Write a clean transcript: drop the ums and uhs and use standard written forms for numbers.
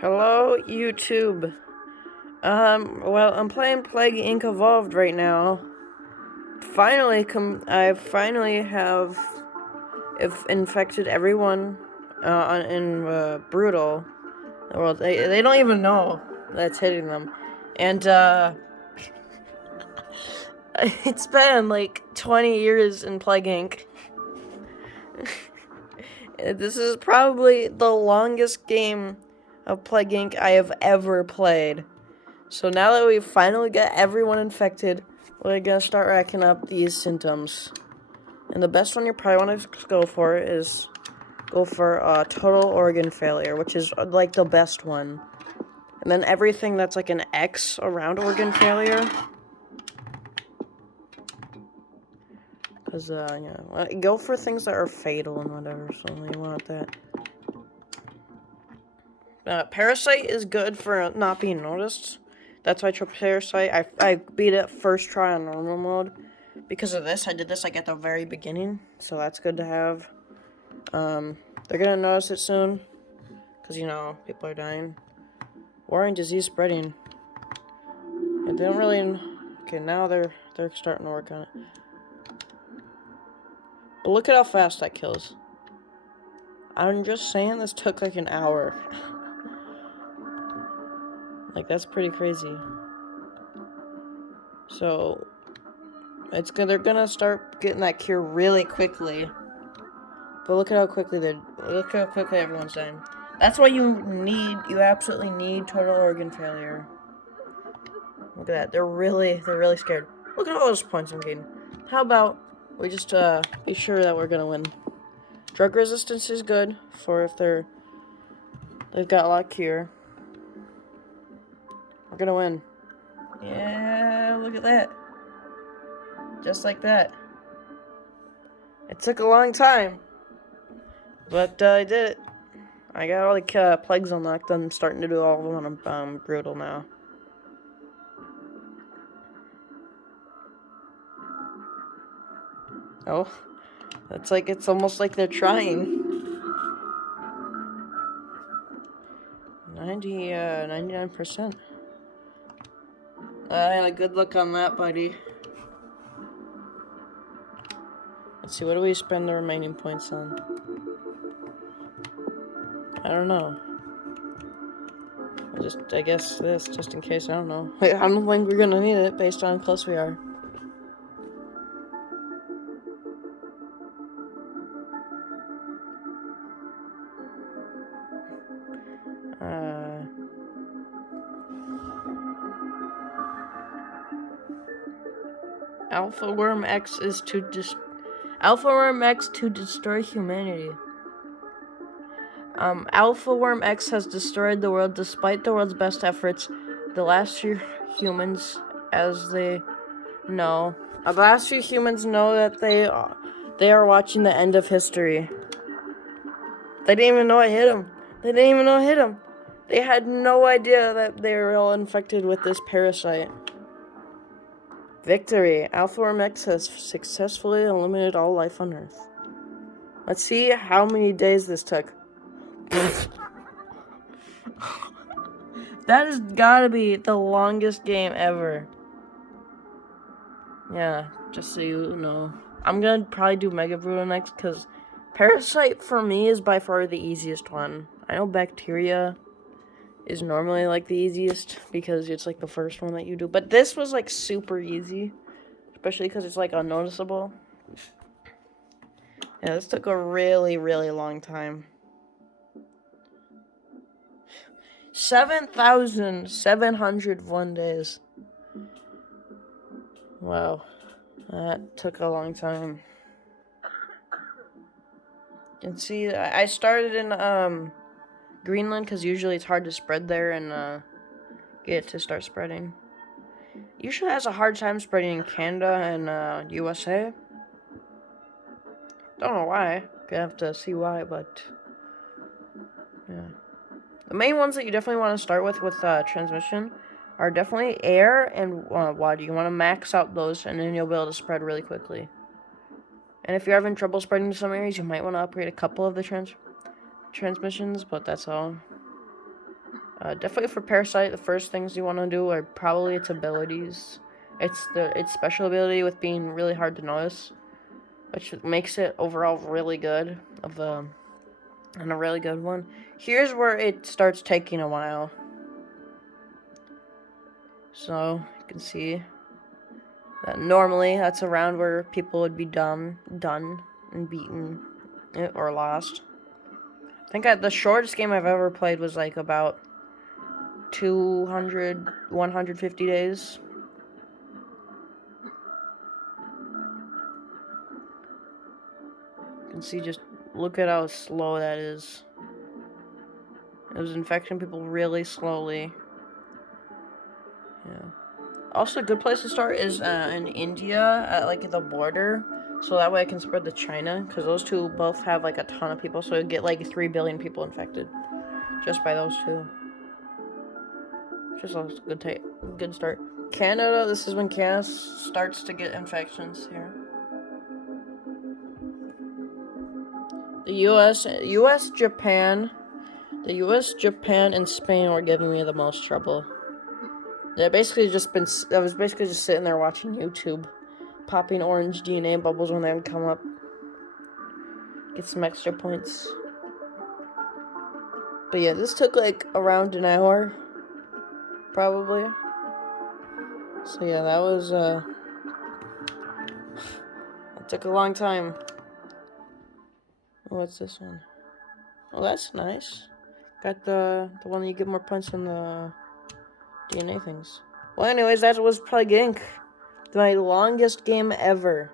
Hello, YouTube. Well, I'm playing Plague Inc. Evolved right now. I finally have if infected everyone in Brutal. Well, they don't even know that's hitting them. And, it's been like 20 years in Plague Inc. This is probably the longest game of Plague Inc. I have ever played. So now that we've finally got everyone infected, we're gonna start racking up these symptoms. And the best one you probably want to go for is total organ failure, which is like the best one. And then everything that's like an X around organ failure. Because, go for things that are fatal and whatever, so you want that. Parasite is good for not being noticed. That's why I tried Parasite. I beat it first try on normal mode. Because of this, I did this like at the very beginning, so that's good to have. They're gonna notice it soon, because people are dying. War and disease spreading. And they don't really. Okay, now they're starting to work on it. But look at how fast that kills. I'm just saying this took like an hour. Like, that's pretty crazy. So they're gonna start getting that cure really quickly. But look how quickly everyone's dying. That's why you absolutely need total organ failure. Look at that. They're really scared. Look at all those points I'm getting. How about we just be sure that we're gonna win. Drug resistance is good for if they've got a lot of cure. We're gonna win. Yeah, look at that. Just like that. It took a long time, but I did it. I got all the plagues unlocked. I'm starting to do all of them on Brutal now. Oh, it's almost like they're trying. 99%. I had a good look on that, buddy. Let's see, what do we spend the remaining points on? I don't know. I guess this, just in case, I don't know. Wait, I don't think we're gonna need it based on how close we are. Alpha Worm X to destroy humanity. Alpha Worm X has destroyed the world despite the world's best efforts. The last few humans, the last few humans know that they are watching the end of history. They didn't even know it hit them. They had no idea that they were all infected with this parasite. Victory. Alpha Worm X has successfully eliminated all life on Earth. Let's see how many days this took. That has gotta be the longest game ever. Yeah, just so you know. I'm gonna probably do Mega Brutal next, because Parasite for me is by far the easiest one. I know Bacteria is normally like the easiest, because it's like the first one that you do. But this was like super easy, especially because it's like unnoticeable. Yeah, this took a really long time. 7,701 days. Wow. That took a long time. You can see, I started in, Greenland, because usually it's hard to spread there and, get it to start spreading. Usually has a hard time spreading in Canada and, USA. Don't know why. Gonna have to see why, but, yeah. The main ones that you definitely want to start with transmission are definitely air and water. You want to max out those, and then you'll be able to spread really quickly. And if you're having trouble spreading to some areas, you might want to upgrade a couple of the transmissions, but that's all. Definitely for Parasite, the first things you want to do are probably its abilities. Its special ability with being really hard to notice, which makes it overall really good and a really good one. Here's where it starts taking a while. So you can see that normally that's around where people would be done and beaten or lost. I think the shortest game I've ever played was like about 150 days. You can see, just look at how slow that is. It was infecting people really slowly. Yeah. Also, a good place to start is in India, at like the border, so that way I can spread to China, because those two both have like a ton of people, so you get like 3 billion people infected just by those two. Just a good start. Canada, this is when Canada starts to get infections here. The U.S., Japan, and Spain were giving me the most trouble. I was basically just sitting there watching YouTube, popping orange DNA bubbles when they would come up. Get some extra points. But yeah, this took like around an hour, probably. So yeah, that was it took a long time. What's this one? Oh, that's nice. Got the one that you get more points on the DNA things. Well, anyways, that was Plague Inc. My longest game ever.